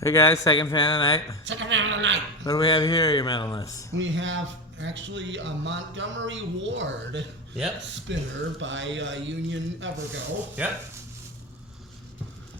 Hey guys, second fan tonight. Second fan of the night. What do we have here, your mentalist? We have actually a Montgomery Ward spinner by Union Evergo. Yep.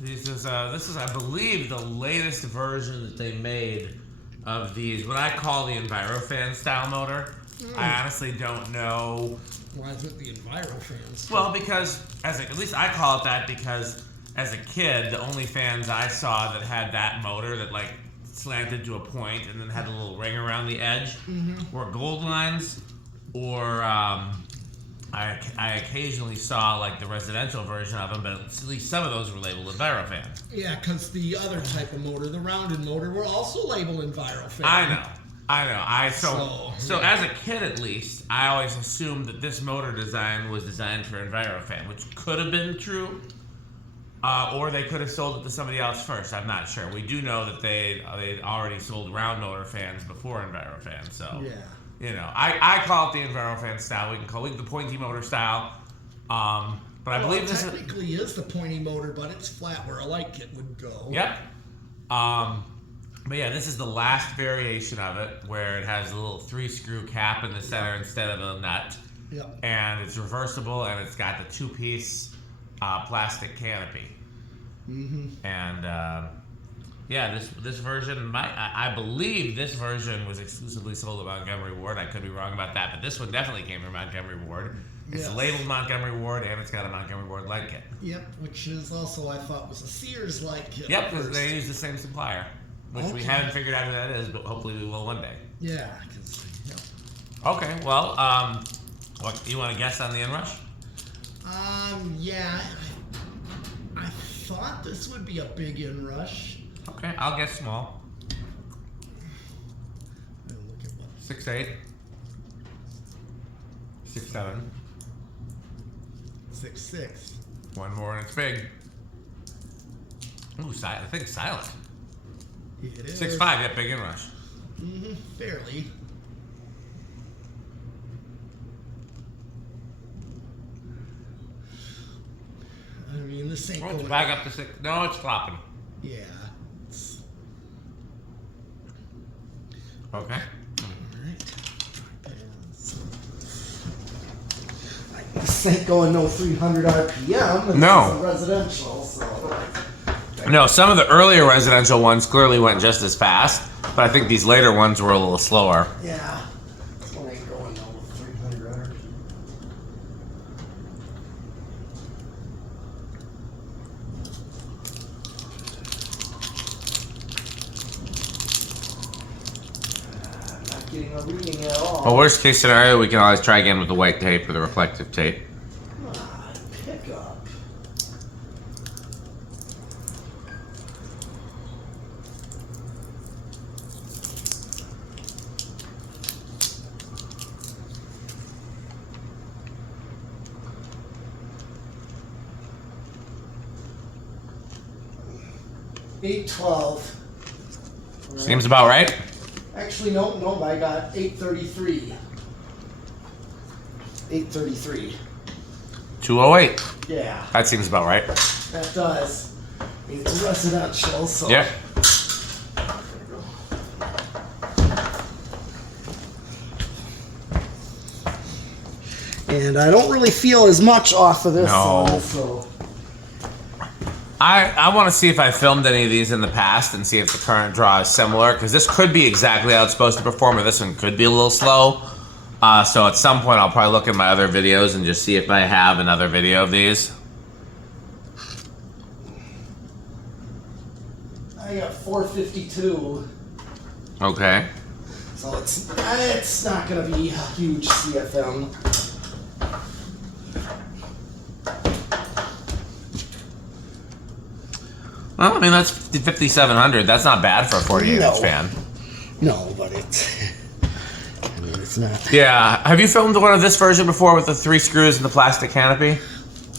This is, I believe, the latest version that they made of these, what I call the envirofan style motor. I honestly don't know. Why is it the envirofans? Well, because, at least I call it that because as a kid, the only fans I saw that had that motor that like slanted to a point and then had a little ring around the edge were gold lines, or I occasionally saw like the residential version of them, but at least some of those were labeled envirofan. Yeah, because the other type of motor, the rounded motor, were also labeled envirofan. I know. So as a kid, at least, I always assumed that this motor design was designed for envirofan, which could have been true. Or they could have sold it to somebody else first. I'm not sure. We do know that they already sold round motor fans before envirofan. So, you know, I call it the envirofan style. We can call it the pointy motor style. But I believe this technically is the pointy motor, but it's flat where a light kit would go. Yep. But yeah, this is the last variation of it, where it has a little 3-screw cap in the center instead of a nut. Yep. And it's reversible, and it's got the 2-piece plastic canopy. And yeah, this version I believe this version was exclusively sold at Montgomery Ward. I could be wrong about that, but this one definitely came from Montgomery Ward. It's labeled Montgomery Ward, and it's got a Montgomery Ward light kit. Yep, which is also, I thought, was a Sears light kit. Yep, because they use the same supplier, which we haven't figured out who that is, but hopefully we will one day. Yeah. Okay, well, what, you want to guess on the inrush? Yeah. I thought this would be a big inrush. Okay, I'll guess small. Look at what 6'8", 6'7". 6'6". One more and it's big. Ooh, I think it's silent. It is. 6'5", yeah, big inrush. Fairly. I mean, this ain't going... back up to 6. No, it's flopping. Yeah. Okay. Alright. This ain't going no 300 RPM. No. It's residential, so... No, some of the earlier residential ones clearly went just as fast, but I think these later ones were a little slower. Yeah. This one ain't going no 300 RPM. Getting a reading at all. Well, worst case scenario, we can always try again with the white tape or the reflective tape. Pick up. $8.12. Seems about right. Actually, no, I got 833. 833. 208. Yeah, That seems about right. that does. It's residential, so. Yeah. And I don't really feel as much off of this No. one, so. I want to see if I filmed any of these in the past and see if the current draw is similar, because this could be exactly how it's supposed to perform, or this one could be a little slow. So at some point I'll probably look at my other videos and just see if I have another video of these. I got 452. Okay. So it's not going to be a huge CFM. Well, I mean, that's 5,700. That's not bad for a 48-inch fan. No, but it's not. Yeah. Have you filmed one of this version before with the 3 screws and the plastic canopy?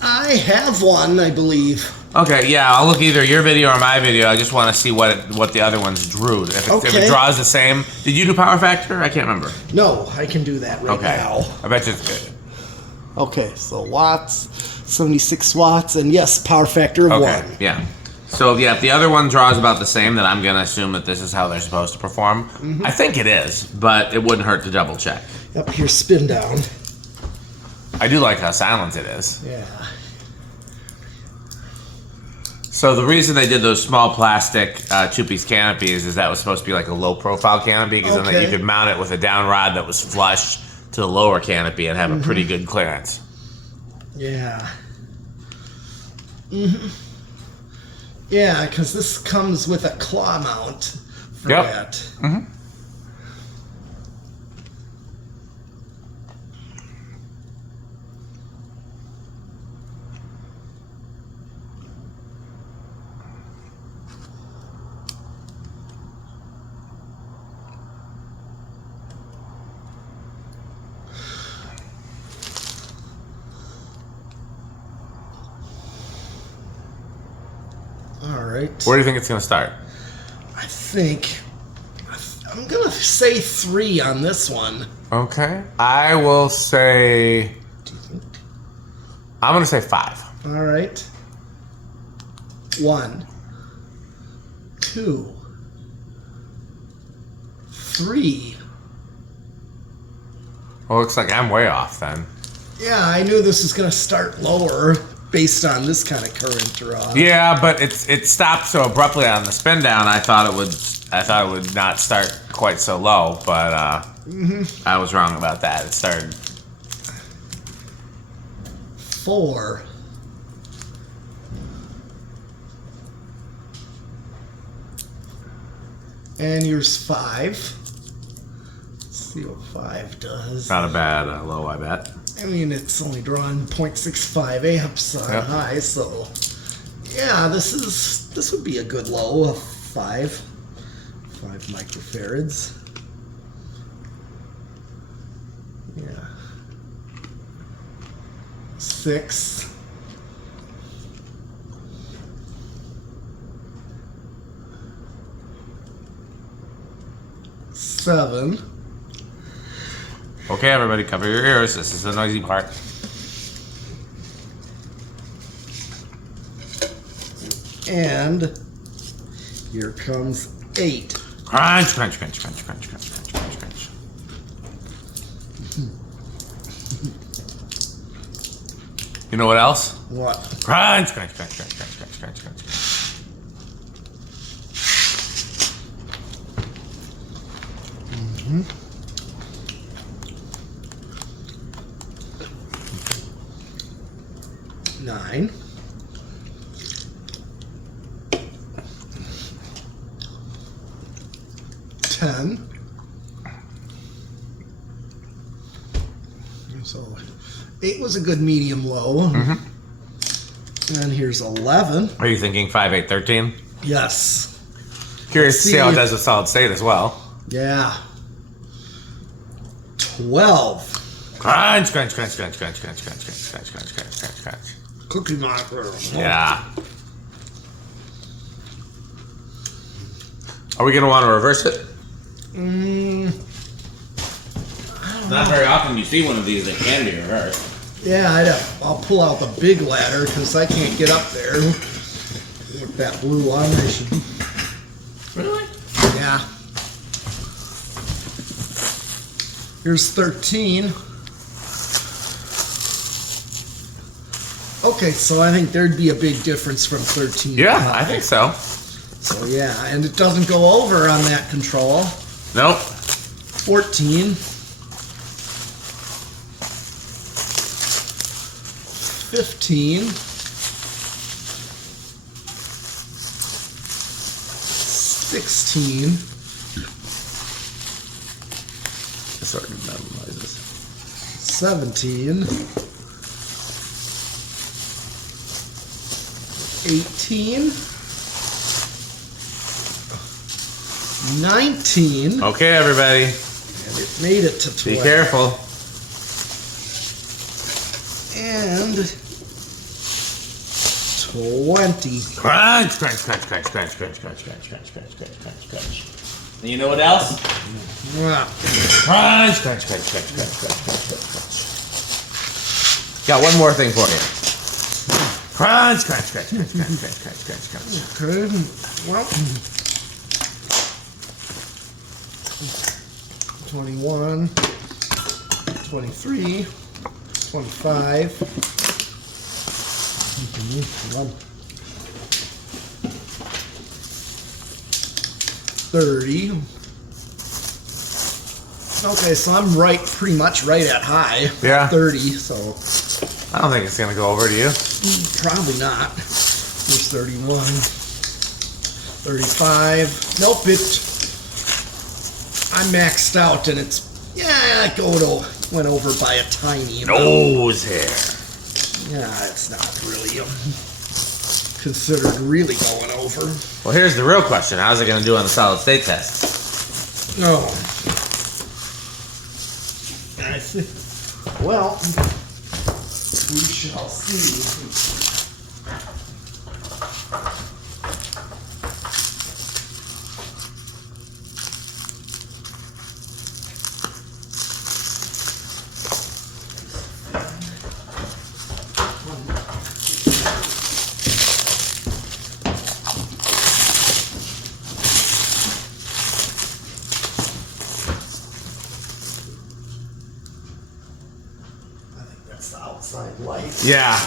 I have one, I believe. Okay, yeah. I'll look either your video or my video. I just want to see what the other ones drew. If it draws the same. Did you do power factor? I can't remember. No, I can do that right now. I bet you it's good. Okay, so watts, 76 watts, and yes, power factor of 1. Yeah. So yeah, if the other one draws about the same, then I'm gonna assume that this is how they're supposed to perform. I think it is, but it wouldn't hurt to double check. Yep, here's spin down. I do like how silent it is. Yeah. So the reason they did those small plastic two-piece canopies is that was supposed to be like a low-profile canopy, because then you could mount it with a down rod that was flush to the lower canopy and have a pretty good clearance. Yeah. Yeah, because this comes with a claw mount for that. All right. Where do you think it's going to start? I think I'm going to say 3 on this one. Okay. I will say... I'm going to say 5. All right. 1, 2, 3. Well, looks like I'm way off then. Yeah, I knew this was going to start lower based on this kind of current draw. Yeah, but it stopped so abruptly on the spin down. I thought it would not start quite so low, but I was wrong about that. It started 4. And here's 5. Let's see what 5 does. not a bad low, I bet. I mean, it's only drawing 0.65 amps on high, so yeah, this would be a good low of 5 microfarads. Yeah, 6. 7. Okay, everybody, cover your ears. This is the noisy part. And here comes 8. Crunch, crunch, crunch, crunch, crunch, crunch, crunch, crunch, crunch. You know what else? What? Crunch, crunch, crunch, crunch, crunch, crunch, crunch, crunch. 9. 10. So 8 was a good medium low. And here's 11. Are you thinking 5, 8, 13? Yes. Curious to see how it does with solid state as well. Yeah. 12. Crunch, crunch, crunch, crunch, crunch, crunch, crunch, crunch, crunch, crunch, crunch, crunch, crunch. Cookie Monster. Yeah. Are we gonna want to reverse it? Not very often you see one of these that can be reversed. Yeah, I'll pull out the big ladder because I can't get up there. With that blue on, I should. Really? Yeah. Here's 13. Okay, so I think there'd be a big difference from 13 to Yeah, 5. I think so. So yeah, and it doesn't go over on that control. Nope. 14. 15. 16. Assorted metal noises. 17. 18. 19. Okay, everybody. And it made it to 12. Be careful. And 20. Crunch, crunch, crunch, crunch, crunch, crunch, crunch, crunch, crunch, crunch, crunch, crunch, crunch. And you know what else? Wow. Crunch, crunch, crunch, crunch, crunch, crunch, crunch, crunch, crunch. Got one more thing for you. Crunch, crunch, crunch, crunch, crunch, crunch, crunch, crunch, crunch. Okay. Well. 21, 23, 25. 30. Okay, so I'm pretty much right at high. Yeah. 30, so. I don't think it's going to go over to you. Probably not. Here's 31. 35. Nope, I'm maxed out and it's, went over by a tiny amount. Nose hair. Yeah, it's not really considered really going over. Well, here's the real question. How's it going to do on the solid state test? No. I think, well, we shall see. Light. Yeah.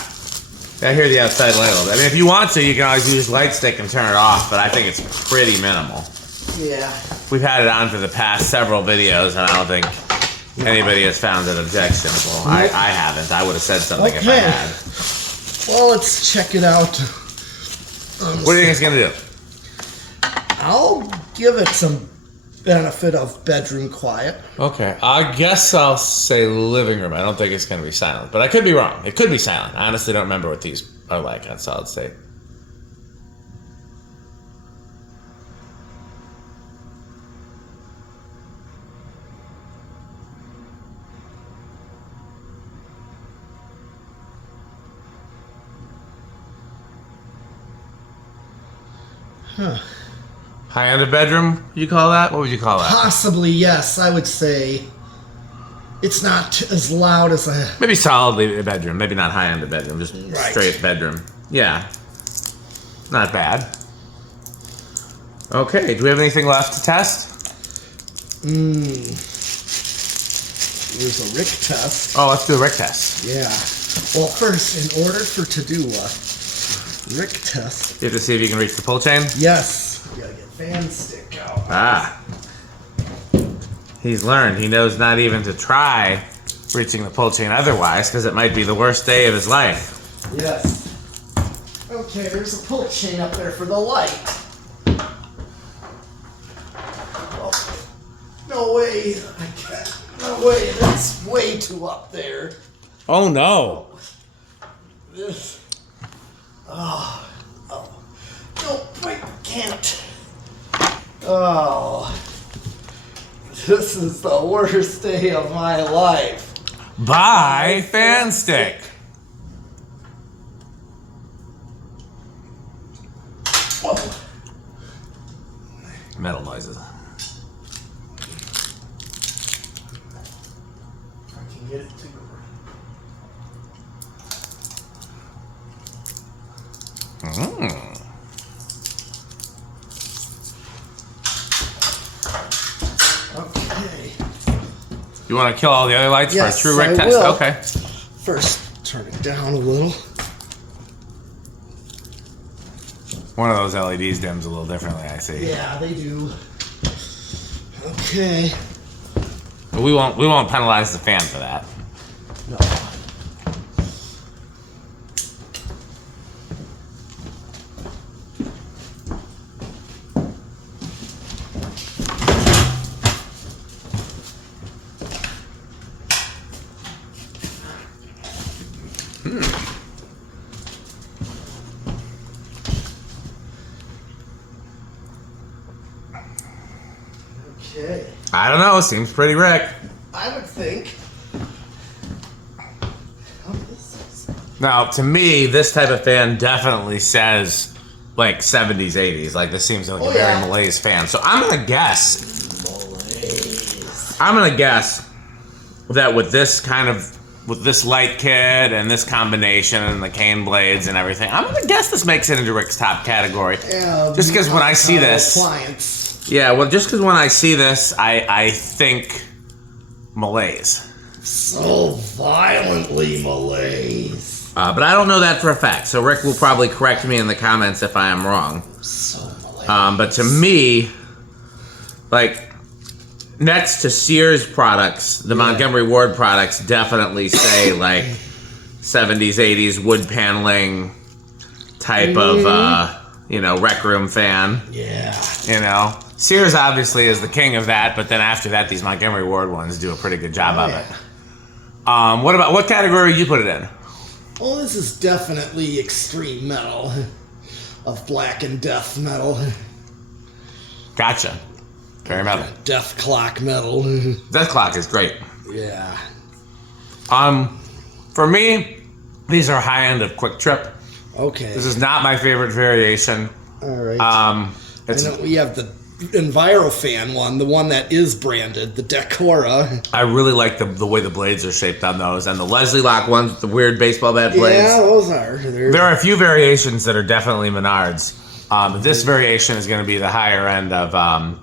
I hear the outside light a little bit. I mean, if you want to, you can always use light stick and turn it off, but I think it's pretty minimal. Yeah. We've had it on for the past several videos, and I don't think anybody has found it objectionable. I haven't. I would have said something if I had. Well, let's check it out. What do you think it's going to do? I'll give it some benefit of bedroom quiet. Okay, I guess I'll say living room. I don't think it's going to be silent, but I could be wrong. It could be silent. I honestly don't remember what these are like on solid state. Huh. High-end bedroom, you call that? What would you call that? Possibly, yes. I would say it's not as loud as a... Maybe solidly bedroom. Maybe not high-end bedroom. Just straight bedroom. Yeah. Not bad. Okay, do we have anything left to test? There's a Rick test. Oh, let's do a Rick test. Yeah. Well, first, in order to do a Rick test... You have to see if you can reach the pull chain? Yes. You gotta get fan stick out. Ah. He's learned. He knows not even to try reaching the pull chain otherwise, because it might be the worst day of his life. Yes. Okay, there's a pull chain up there for the light. Oh, no way. I can't. No way. That's way too up there. Oh, no. This. Oh. No, I can't. Oh. This is the worst day of my life. Buy fan stick. Whoa. Metal noises. I can get it to go. Okay. You want to kill all the other lights for a true Rick test? Will. Okay. First, turn it down a little. One of those LEDs dims a little differently, I see. Yeah, they do. Okay. But we won't penalize the fan for that. No. Okay. I don't know. Seems pretty Rick. I would think. Now, to me, this type of fan definitely says like 70s, 80s. Like this seems like a very malaise fan. So I'm gonna guess. Malaise. I'm gonna guess that with this kind of with this light kit and this combination and the cane blades and everything, I'm gonna guess this makes it into Rick's top category. Yeah, just because when I see this, appliance. yeah, well, just because when I see this, I think malaise. So violently malaise. But I don't know that for a fact, so Rick will probably correct me in the comments if I am wrong. So malaise. But to me, like, next to Sears products, the Montgomery Ward products definitely say, like, 70s, 80s wood paneling type of, you know, rec room fan. Yeah. You know? Sears obviously is the king of that, but then after that, these Montgomery Ward ones do a pretty good job of it. What category would you put it in? Oh, this is definitely extreme metal. Of black and death metal. Gotcha. Very metal. Death clock metal. Death clock is great. Yeah. For me, these are high end of Quick Trip. Okay. This is not my favorite variation. All right. I know we have the envirofan one, the one that is branded, the Decora. I really like the way the blades are shaped on those, and the Leslie Lock ones with the weird baseball bat blades. Yeah, those are. There are a few variations that are definitely Menards. This variation is going to be the higher end of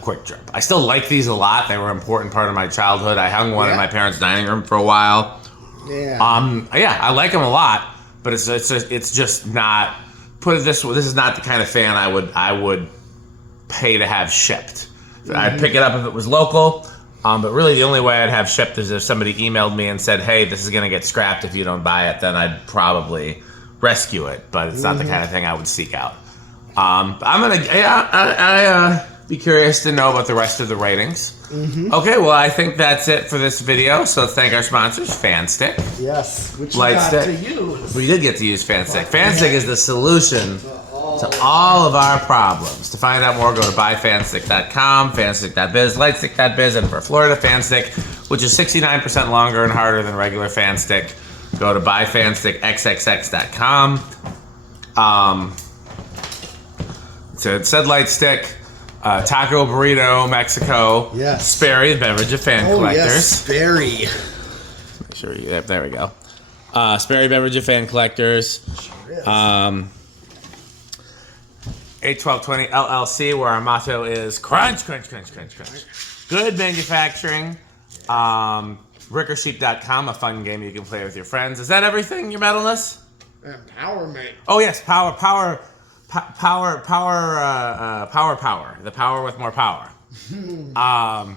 Quick Trip. I still like these a lot. They were an important part of my childhood. I hung one in my parents' dining room for a while. Yeah. Yeah, I like them a lot, but it's just not. Put it this way, this is not the kind of fan I would pay to have shipped. I'd pick it up if it was local, but really the only way I'd have shipped is if somebody emailed me and said, "Hey, this is going to get scrapped if you don't buy it." Then I'd probably rescue it, but it's not the kind of thing I would seek out. I'd be curious to know about the rest of the ratings. Okay, well, I think that's it for this video. So let's thank our sponsors, FanStick. Yes, which you Light got stick. to use. We did get to use FanStick. FanStick is the solution to all of our problems. To find out more, go to buyfanstick.com, fanstick.biz, lightstick.biz, and for Florida FanStick, which is 69% longer and harder than regular FanStick, go to buyfanstickxxx.com. So it said light stick. Taco Burrito, Mexico. Yes. Sperry, the beverage of fan collectors. Yes, Sperry. Make sure you, there we go. Sperry, beverage of fan collectors. Sure is. 81220 LLC, where our motto is crunch, crunch, crunch, crunch, crunch. Good manufacturing. Rickersheep.com, a fun game you can play with your friends. Is that everything, your metalness? Empowerment. Oh yes, power. The power with more power. I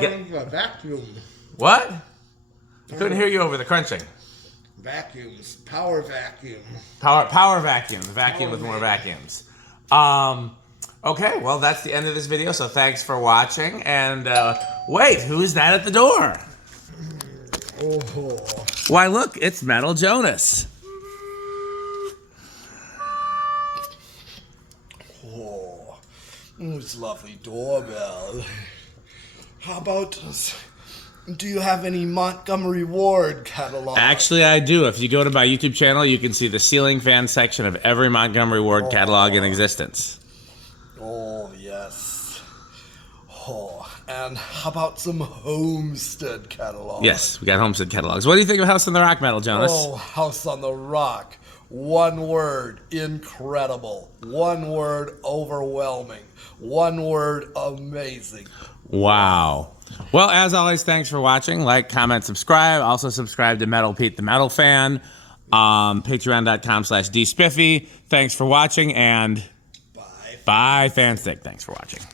get A vacuum. what? I couldn't hear you over the crunching. Vacuums. Power vacuum. Power vacuum. The vacuum with more vacuums. Okay, well that's the end of this video. So thanks for watching. And wait, who is that at the door? Oh. Why look, it's Metal Jonas. It's a lovely doorbell. How about us? Do you have any Montgomery Ward catalog? Actually, I do. If you go to my YouTube channel, you can see the ceiling fan section of every Montgomery Ward catalog in existence. Oh, yes. Oh, and how about some Homestead catalogs? Yes, we got Homestead catalogs. What do you think of House on the Rock, Metal Jonas? Oh, House on the Rock. One word, incredible. One word, overwhelming. One word, amazing. Wow. Well, as always, thanks for watching. Like, comment, subscribe. Also subscribe to Metal Pete the Metal Fan. Patreon.com/dspiffy. Thanks for watching, and bye, FanStick. Thanks for watching.